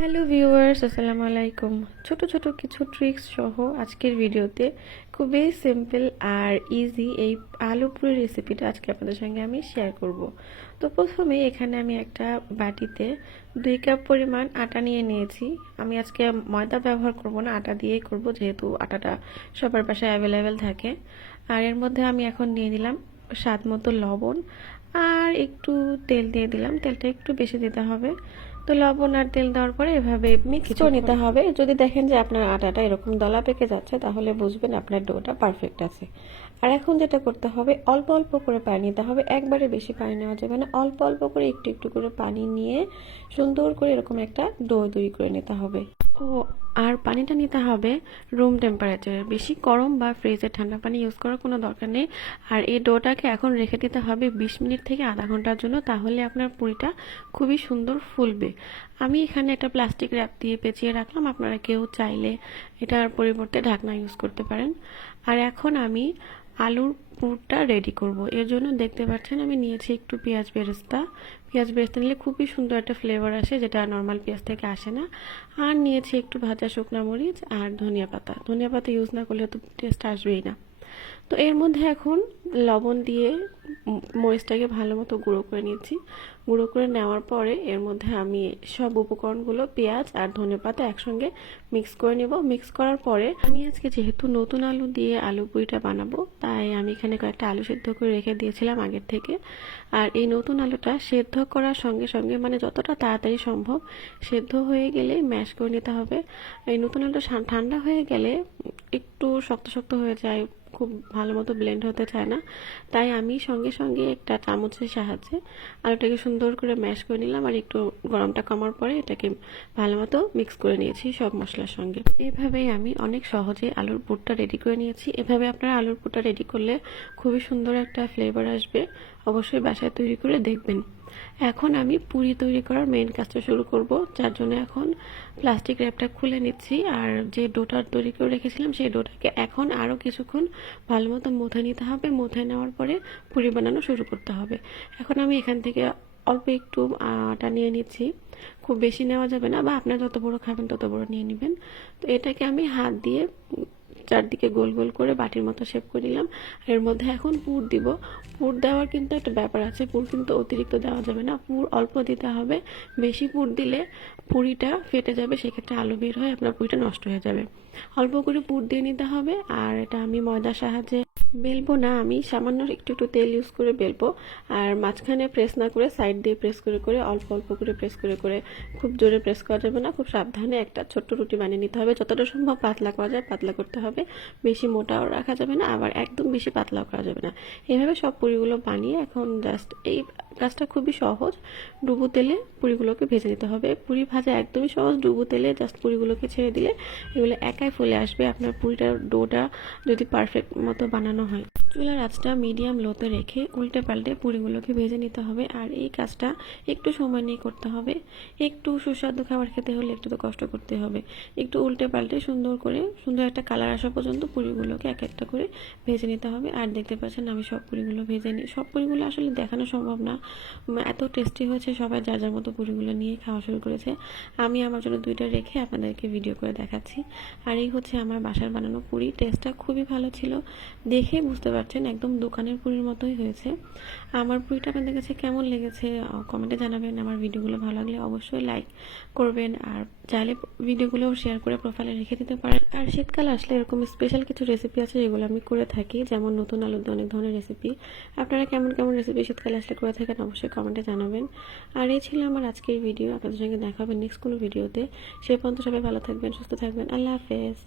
Hello viewers, আসসালামু আলাইকুম। ছোট ছোট কিছু ট্রিক্স সহ আজকের ভিডিওতে খুবই সিম্পল আর ইজি এই আলু পুরি রেসিপিটা আজকে আপনাদের সঙ্গে আমি শেয়ার করব। তো প্রথমে এখানে আমি একটা বাটিতে 2 কাপ পরিমাণ আটা নিয়ে নিয়েছি। আমি আজকে ময়দা ব্যবহার করব না, আটা দিয়েই করব, যেহেতু আটাটা সবার বাসায় অ্যাভেলেবেল থাকে। আর এর মধ্যে আমি এখন নিয়ে নিলাম স্বাদ মতো লবণ আর একটু তেল দিয়ে দিলাম। তেলটা একটু বেশি দিতে হবে। তো লবণ আর তেল দেওয়ার পরে এভাবে মিক্স করে নিতে হবে। যদি দেখেন যে আপনার আটাটা এরকম দলা পেকে যাচ্ছে, তাহলে বুঝবেন আপনার ডোটা পারফেক্ট আছে। আর এখন যেটা করতে হবে, অল্প অল্প করে পানি নিতে হবে। একবারে বেশি পানি নেওয়া যাবে না, অল্প অল্প করে একটু একটু করে পানি নিয়ে সুন্দর করে এরকম একটা ডো তৈরি করে নিতে হবে। ও আর পানিটা নিতে হবে রুম টেম্পারেচারে, বেশি গরম বা ফ্রিজের ঠান্ডা পানি ইউজ করার কোনো দরকার নেই। আর এই ডোটাকে এখন রেখে দিতে হবে 20 মিনিট থেকে আধা ঘন্টার জন্য, তাহলে আপনার পুরিটা খুবই সুন্দর ফুলবে। আমি এখানে একটা প্লাস্টিক র্যাপ দিয়ে পেঁচিয়ে রাখলাম, আপনারা কেউ চাইলে এটার পরিবর্তে ঢাকনা ইউজ করতে পারেন। আর এখন আমি আলুর পুরটা রেডি করব। এর জন্য দেখতে পাচ্ছেন আমি নিয়েছি একটু পেঁয়াজ বেরেস্তা। পেঁয়াজ বেরেস্তা নিলে খুবই সুন্দর একটা ফ্লেভার আসে, যেটা নর্মাল পেঁয়াজ থেকে আসে না। আর নিয়েছি একটু ভাজা শুকনা মরিচ আর ধনিয়া পাতা। ধনিয়া পাতা ইউজ না করলে তো টেস্ট আসবেই না। তো এর মধ্যে এখন লবণ দিয়ে মরিচটাকে ভালো মতো গুঁড়ো করে নিয়েছি। গুঁড়ো করে নেওয়ার পরে এর মধ্যে আমি সব উপকরণগুলো পেঁয়াজ আর ধনেপাতা একসঙ্গে মিক্স করে নেব। মিক্স করার পরে আমি আজকে যেহেতু নতুন আলু দিয়ে আলু পুরিটা বানাবো, তাই আমি এখানে কয়েকটা আলু সেদ্ধ করে রেখে দিয়েছিলাম আগের থেকে। আর এই নতুন আলুটা সেদ্ধ করার সঙ্গে সঙ্গে, মানে যতটা তাড়াতাড়ি সম্ভব সেদ্ধ হয়ে গেলে ম্যাশ করে নিতে হবে। এই নতুন আলুটা ঠান্ডা হয়ে গেলে একটু শক্ত শক্ত হয়ে যায়, খুব ভালো মতো ব্লেন্ড হতে চায় না। তাই আমি সঙ্গে সঙ্গে একটা চামচের সাহায্যে আলুটাকে সুন্দর করে ম্যাশ করে নিলাম। আর একটু গরমটা কমার পরে এটাকে ভালো মতো মিক্স করে নিয়েছি সব মশলার সঙ্গে। এইভাবেই আমি অনেক সহজে আলুর পুরটা রেডি করে নিয়েছি। এভাবে আপনারা আলুর পুরটা রেডি করলে খুবই সুন্দর একটা ফ্লেভার আসবে। অবশ্যই বাসায় তৈরি করে দেখবেন। এখন আমি পুরি তৈরি করার মেইন কাজটা শুরু করব, যার জন্য এখন প্লাস্টিক র্যাপটা খুলে নিচ্ছি। আর যে ডোটা তৈরি করে রেখেছিলাম সেই ডোটাকে এখন আরও কিছুক্ষণ ভালো মতো মুথে নিতে হবে। মুথে নেওয়ার পরে পুরি বানানো শুরু করতে হবে। এখন আমি এখান থেকে অল্প একটু আটা নিয়ে নিচ্ছি। খুব বেশি নেওয়া যাবে না, বা আপনারা যত বড় খাবেন তত বড় নিয়ে নেবেন। তো এটাকে আমি হাত দিয়ে চারদিকে গোল গোল করে বাটির মতো শেপ করে নিলাম। এর মধ্যে এখন পুর দিব। পুর দেওয়ার কিন্তু একটা ব্যাপার আছে, পুর কিন্তু অতিরিক্ত দেওয়া যাবে না, পুর অল্প দিতে হবে। বেশি পুর দিলে পুরিটা ফেটে যাবে, সেক্ষেত্রে আলু বের হয়ে আপনার পুরিটা নষ্ট হয়ে যাবে। অল্প করে পুর দিয়ে নিতে হবে। আর এটা আমি ময়দার সাহায্যে বেলবো না, আমি সামান্য একটু একটু তেল ইউজ করে বেলবো। আর মাঝখানে প্রেস না করে সাইড দিয়ে প্রেস করে করে অল্প অল্প করে প্রেস করে করে, খুব জোরে প্রেস করা যাবে না, খুব সাবধানে একটা ছোট্ট রুটি বানিয়ে নিতে হবে। যতটা সম্ভব পাতলা করা যায় পাতলা করতে হবে, বেশি মোটাও রাখা যাবে না, আবার একদম বেশি পাতলাও করা যাবে না। এভাবে সব পুরিগুলো বানিয়ে এখন জাস্ট এই কাজটা খুবই সহজ। ডুবো তেলে পুরিগুলোকে ভেজে নিতে হবে। পুরি ভাজা একদমই সহজ। ডুবো তেলে জাস্ট পুরিগুলোকে ছেড়ে দিলে এগুলো একাই ফুলে আসবে, আপনার পুরিটার ডোটা যদি পারফেক্ট মতো বানানো হয়। চুলার আঁচটা মিডিয়াম লোতে রেখে উল্টে পাল্টে পুরিগুলোকে ভেজে নিতে হবে। আর এই কাজটা একটু সময় নিয়ে করতে হবে। একটু সুস্বাদু খাবার খেতে হলে একটু তো কষ্ট করতে হবে। একটু উল্টে পাল্টে সুন্দর করে সুন্দর একটা কালার আসা পর্যন্ত পুরিগুলোকে এক একটা করে ভেজে নিতে হবে। আর দেখতে পাচ্ছেন আমি সব পুরিগুলো ভেজে নিই। সব পুরিগুলো আসলে দেখানো সম্ভব না, এত টেস্টি হয়েছে, সবাই যার যার মতো পুরিগুলো নিয়ে খাওয়া শুরু করেছে। আমি আমার জন্য 2টা রেখে আপনাদেরকে ভিডিও করে দেখাচ্ছি। আর এই হচ্ছে আমার বাসার বানানো পুরি। টেস্টটা খুবই ভালো ছিল, দেখে বুঝতে পারছেন একদম দোকানের পুরির মতোই হয়েছে। আমার পুরিটা আপনাদের কাছে কেমন লেগেছে কমেন্টে জানাবেন। আমার ভিডিওগুলো ভালো লাগলে অবশ্যই লাইক করবেন, আর চাইলে ভিডিওগুলো শেয়ার করে প্রোফাইলে রেখে দিতে পারেন। আর শীতকাল আসলে এরকম স্পেশাল কিছু রেসিপি আছে যেগুলো আমি করে থাকি, যেমন নতুন আলু দিয়ে অনেক ধরনের রেসিপি। আপনারা কেমন কেমন রেসিপি শীতকালে আসলে করে থাকেন অবশ্যই কমেন্টে জানাবেন। আর এই ছিল আমার আজকের ভিডিও। আপনাদের সঙ্গে দেখা হবে নেক্সট কোনো ভিডিওতে। সে পর্যন্ত সবাই ভালো থাকবেন, সুস্থ থাকবেন। আল্লাহ হাফেজ।